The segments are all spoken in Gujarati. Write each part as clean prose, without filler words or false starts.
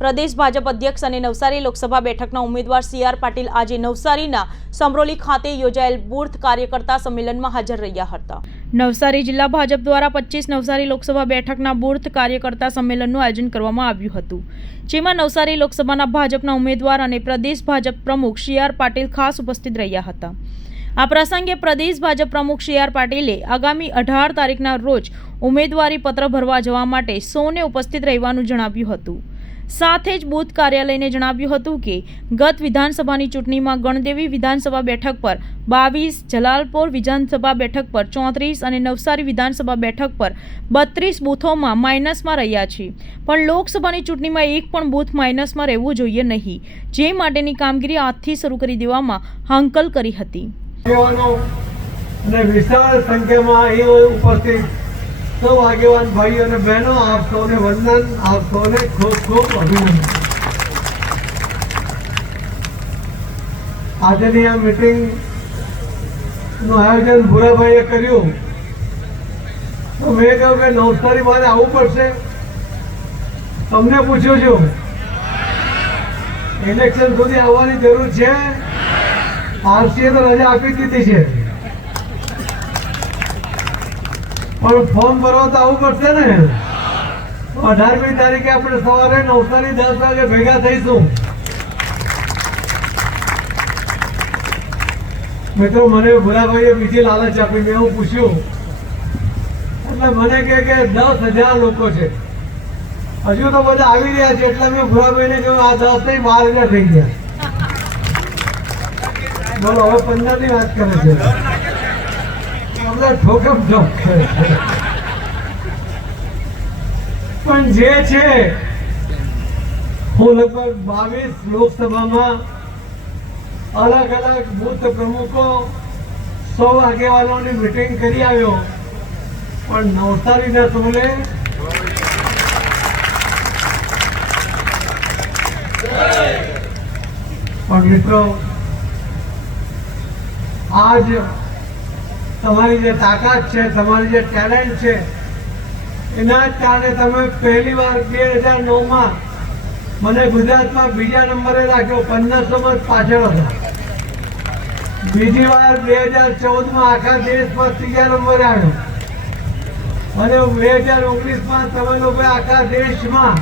પ્રદેશ ભાજપ અધ્યક્ષ અને નવસારી લોકસભા બેઠકના ઉમેદવાર CR પાટીલ આજે નવસારીના સમરોલી ખાતે યોજાયેલ બૂથ કાર્યકર્તા સંમેલનમાં હાજર રહ્યા હતા। નવસારી જિલ્લા ભાજપ દ્વારા 25 નવસારી લોકસભા બેઠકના બૂથ કાર્યકર્તા સંમેલનનું આયોજન કરવામાં આવ્યું હતું, જેમાં નવસારી લોકસભાના ભાજપના ઉમેદવાર અને પ્રદેશ ભાજપ પ્રમુખ CR પાટીલ ખાસ ઉપસ્થિત રહ્યા હતા। આ પ્રસંગે પ્રદેશ ભાજપ પ્રમુખ CR પાટીલે આગામી 18 તારીખના રોજ ઉમેદવારી પત્ર ભરવા જવા માટે સૌને ઉપસ્થિત રહેવાનું જણાવ્યું હતું। સાથે જ બૂથ કાર્યાલયને જણાવ્યું હતું કે ગત વિધાનસભાની ચૂંટણીમાં ગણદેવી વિધાનસભા બેઠક પર 22, જલાલપોર વિધાનસભા બેઠક પર 34 અને નવસારી વિધાનસભા બેઠક પર 32 બૂથોમાં માઇનસમાં રહ્યા છે, પણ લોકસભાની ચૂંટણીમાં એક પણ બૂથ માઇનસમાં રહેવું જોઈએ નહીં, જે માટેની કામગીરી આજથી શરૂ કરી દેવામાં હાંકલ કરી હતી। विशाल संख्या में उपस्थित सब आगेवान भाई और बहनों, आप सबने वंदन, आप सबने खूब खूब अभिनंदन। आज आ मीटिंग आयोजन भूरा भाई कर्यु तो मैं कहूँ कि नवसारी मारे आवू पड़शे। तमने पूछू छू इलेक्शन सुधी आववानी जरूर है। आरसीए तो रजा आपी दीधी है, પણ ફોર્મ ભરવા તો આવવું પડશે ને। 18મી તારીખે આપણે સવારે નવસારી 10 વાગે ભેગા થઈશું। મિત્રો, મને ભૂરાભાઈએ બીજી લાલચ આપી। મેં એવું પૂછ્યું એટલે મને કહે કે 10,000 લોકો છે, હજુ તો બધા આવી રહ્યા છે। એટલે મેં ભૂરાભાઈને કહ્યું આ 10 થી 12,000 થઈ ગયા। બોલો, હવે 15 ની વાત કરે છે। ठोकम ठोक पण जे छे હું લગભગ 22 લોકસભામાં અલગ અલગ બૂથ પ્રમુખો 100 આગેવાનોની મીટિંગ કરી આવ્યો, પણ નવસારીના સોલે પણ મિત્રો આજ તમારી જે તાકાત છે, તમારી જે ટેલેન્ટ છે, એના જ કારણે તમે પહેલી વાર 2009માં મને ગુજરાતમાં બીજા નંબરે રાખ્યો, 1500 મત પાછળ હતા। બીજી વાર 2014માં આખા દેશમાં 3જા નંબરે આવ્યો, અને 2019માં તમે લોકો આખા દેશમાં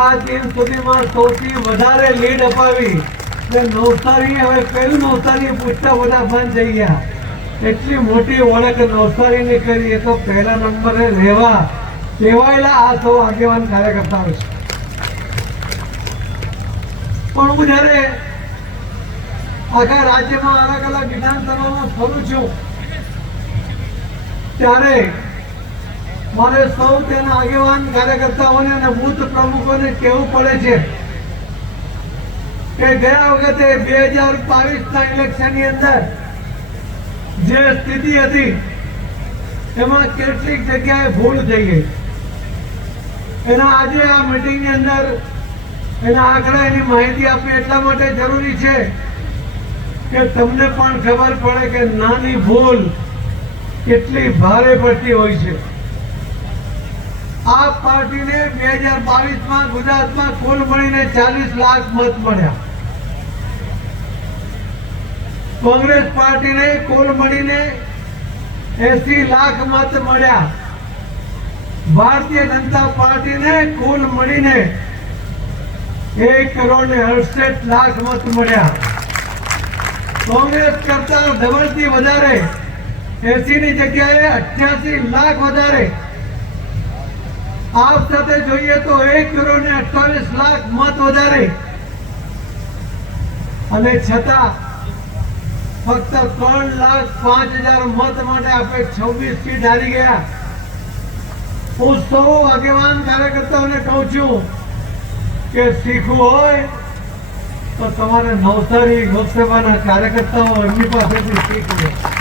આ દિન સુધીમાં સૌથી વધારે લીડ અપાવી। નવસારી હવે કયું નવસારી પૂછતા બધા બંધ થઈ ગયા। એટલી મોટી ઓળખ નવસારીની કરી, એ તો પહેલા નંબરે રહેવા ટેવાયેલા આ સૌ આગેવાન કાર્યકર્તાઓ છે। પણ હું જ્યારે આખા રાજ્યમાં અલગ અલગ વિધાનસભામાં ફરું છું ત્યારે મારે સૌ તેના આગેવાન કાર્યકર્તાઓને અને બૂથ પ્રમુખોને કહેવું પડે છે કે ગયા વખતે 2022ના ઇલેક્શનની અંદર જે સ્થિતિ હતી એમાં કેટલીક જગ્યાએ ભૂલ થઈ ગઈ। એના આજે આ મીટિંગની અંદર એના આંકડા, એની માહિતી આપવી એટલા માટે જરૂરી છે કે તમને પણ ખબર પડે કે નાની ભૂલ કેટલી ભારે પડતી હોય છે। આ પાર્ટીને 2022માં ગુજરાતમાં કુલ મળીને 40 લાખ મત મળ્યા। कांग्रेस पार्टी ने कुल मळीने 80 लाख मत मळ्या। भारतीय जनता पार्टी ने कुल मळीने 1,68,00,000 मत मळ्या। कांग्रेस करता डबल थी वधारे 80 ની જગ્યાએ 88 લાખ વધારે। आप साथे જોઈએ तो 1,48,00,000 मत વધારે, અને છતાં फक्त 3,05,000 मत माटे आपणे 26 सीट हारी गया। હું સૌ આગેવાન કાર્યકર્તાઓને કહું છું કે શીખવું હોય તો તમારે નવસારી લોકસભાના કાર્યકર્તાઓ એમની પાસેથી શીખવું।